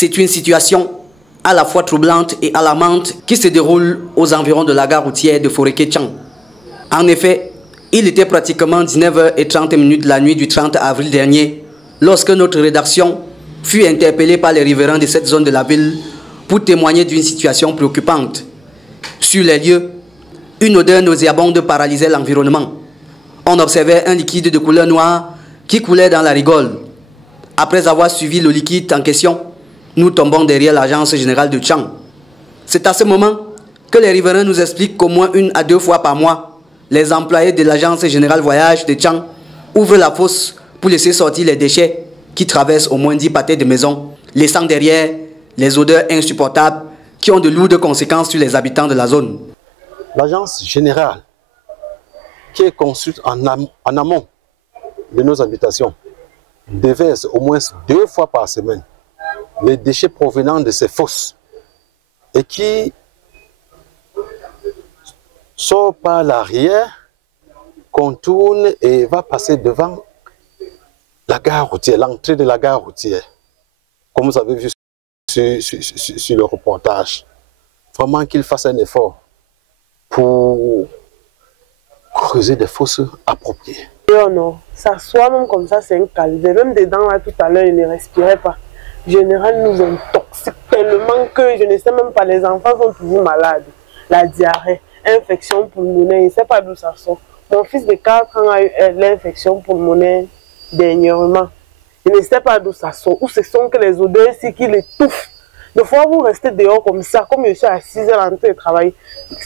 C'est une situation à la fois troublante et alarmante qui se déroule aux environs de la gare routière de Foréké-Tchang. En effet, il était pratiquement 19h30 la nuit du 30 avril dernier lorsque notre rédaction fut interpellée par les riverains de cette zone de la ville pour témoigner d'une situation préoccupante. Sur les lieux, une odeur nauséabonde paralysait l'environnement. On observait un liquide de couleur noire qui coulait dans la rigole. Après avoir suivi le liquide en question, nous tombons derrière l'agence générale de Tchang. C'est à ce moment que les riverains nous expliquent qu'au moins 1 à 2 fois par mois, les employés de l'agence générale voyage de Tchang ouvrent la fosse pour laisser sortir les déchets qui traversent au moins 10 pâtés de maison, laissant derrière les odeurs insupportables qui ont de lourdes conséquences sur les habitants de la zone. L'agence générale, qui est construite en amont de nos habitations, déverse au moins 2 fois par semaine les déchets provenant de ces fosses et qui sort par l'arrière, contourne et va passer devant la gare routière, l'entrée de la gare routière, comme vous avez vu sur le reportage. Vraiment qu'il fasse un effort pour creuser des fosses appropriées. Non, s'asseoir même comme ça, c'est un calvaire. Même dedans, là, tout à l'heure, il ne respirait pas. Général nous intoxique tellement que je ne sais même pas, les enfants sont toujours malades. La diarrhée, infection pulmonaire, il ne sait pas d'où ça sort. Mon fils de 4 ans a eu l'infection pulmonaire dernièrement. Il ne sait pas d'où ça sort. Où ce sont que les odeurs ici qui l'étouffent. Des fois, vous restez dehors comme ça, comme je suis à 6 heures en train de travailler.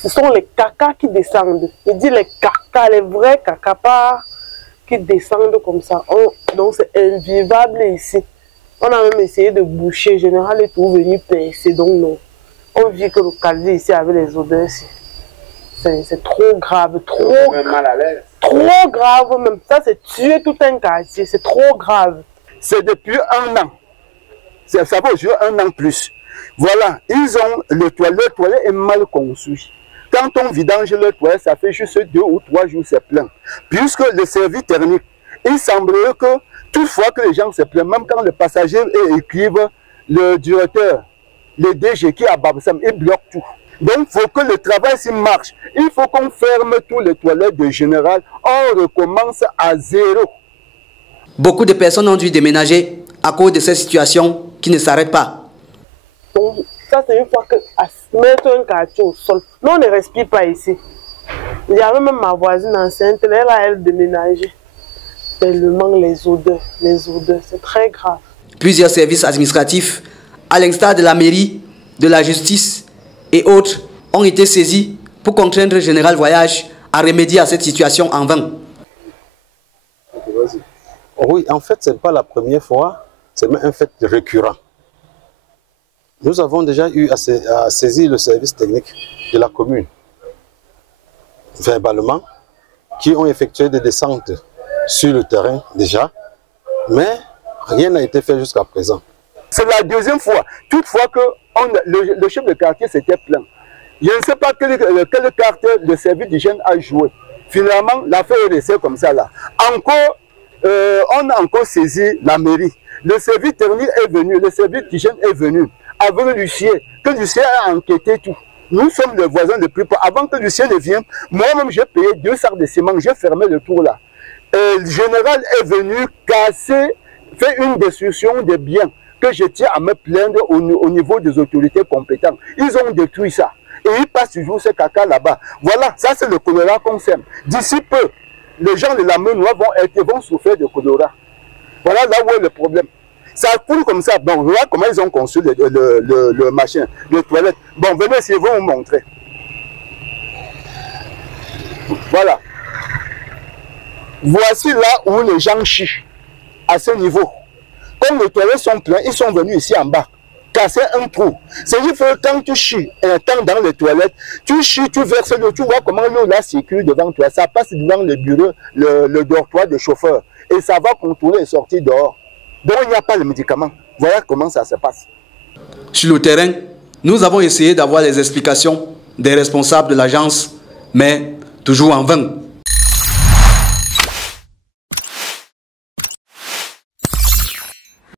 Ce sont les cacas qui descendent. Je dis les cacas, les vrais cacas, pas qui descendent comme ça. Donc c'est invivable ici. On a même essayé de boucher. Général est tout venu percer. Donc non. On vit que le casier ici avec les odeurs ici. C'est trop grave. Trop grave même. Ça c'est tuer tout un quartier. C'est trop grave. C'est depuis 1 an. Ça va aujourd'hui 1 an plus. Voilà, ils ont le toilette est mal construit. Quand on vidange le toilette, ça fait juste 2 ou 3 jours, c'est plein. Puisque le service thermique, il semblerait que toutefois que les gens se plaignent, même quand le passager écrive, le directeur, le DG qui est à Babsam, il bloque tout. Donc, il faut que le travail s'y marche. Il faut qu'on ferme tous les toilettes de général. On recommence à 0. Beaucoup de personnes ont dû déménager à cause de cette situation qui ne s'arrête pas. Donc, ça c'est une fois que à mettre un quartier au sol. Nous on ne respire pas ici. Il y avait même ma voisine enceinte, elle déménageait. Tellement les odeurs, c'est très grave. Plusieurs services administratifs, à l'instar de la mairie, de la justice et autres, ont été saisis pour contraindre Général Voyage à remédier à cette situation en vain. Oui, en fait, ce n'est pas la première fois, c'est même un fait récurrent. Nous avons déjà eu à saisir le service technique de la commune, verbalement, qui ont effectué des descentes sur le terrain déjà, mais rien n'a été fait jusqu'à présent. C'est la 2e fois. Toutefois que le chef de quartier s'était plaint. Je ne sais pas quelle carte le service d'hygiène a joué. Finalement, l'affaire est restée comme ça là. Encore, on a encore saisi la mairie. Le service technique est venu, le service d'hygiène est venu avec l'huissier, que l'huissier a enquêté tout. Nous sommes les voisins de plus près. Avant que l'huissier ne vienne, moi-même j'ai payé 2 sacs de ciment, j'ai fermé le tour là. Le général est venu casser, faire une destruction des biens que je tiens à me plaindre au niveau des autorités compétentes. Ils ont détruit ça. Et ils passent toujours ce caca là-bas. Voilà, ça c'est le choléra qu'on sème. D'ici peu, les gens de la main noire vont souffrir de choléra. Voilà là où est le problème. Ça coule comme ça. Bon, voilà comment ils ont conçu le machin, le toilette. Bon, venez, je vais vous montrer. Voilà. Voici là où les gens chient, à ce niveau. Comme les toilettes sont pleines, ils sont venus ici en bas, casser un trou. C'est-à-dire que quand tu chies un temps dans les toilettes, tu chies, tu verses l'eau, tu vois comment l'eau là circule devant toi. Ça passe devant le bureau, le dortoir des chauffeurs. Et ça va contourner et sortir dehors. Donc il n'y a pas de médicaments. Voilà comment ça se passe. Sur le terrain, nous avons essayé d'avoir les explications des responsables de l'agence, mais toujours en vain.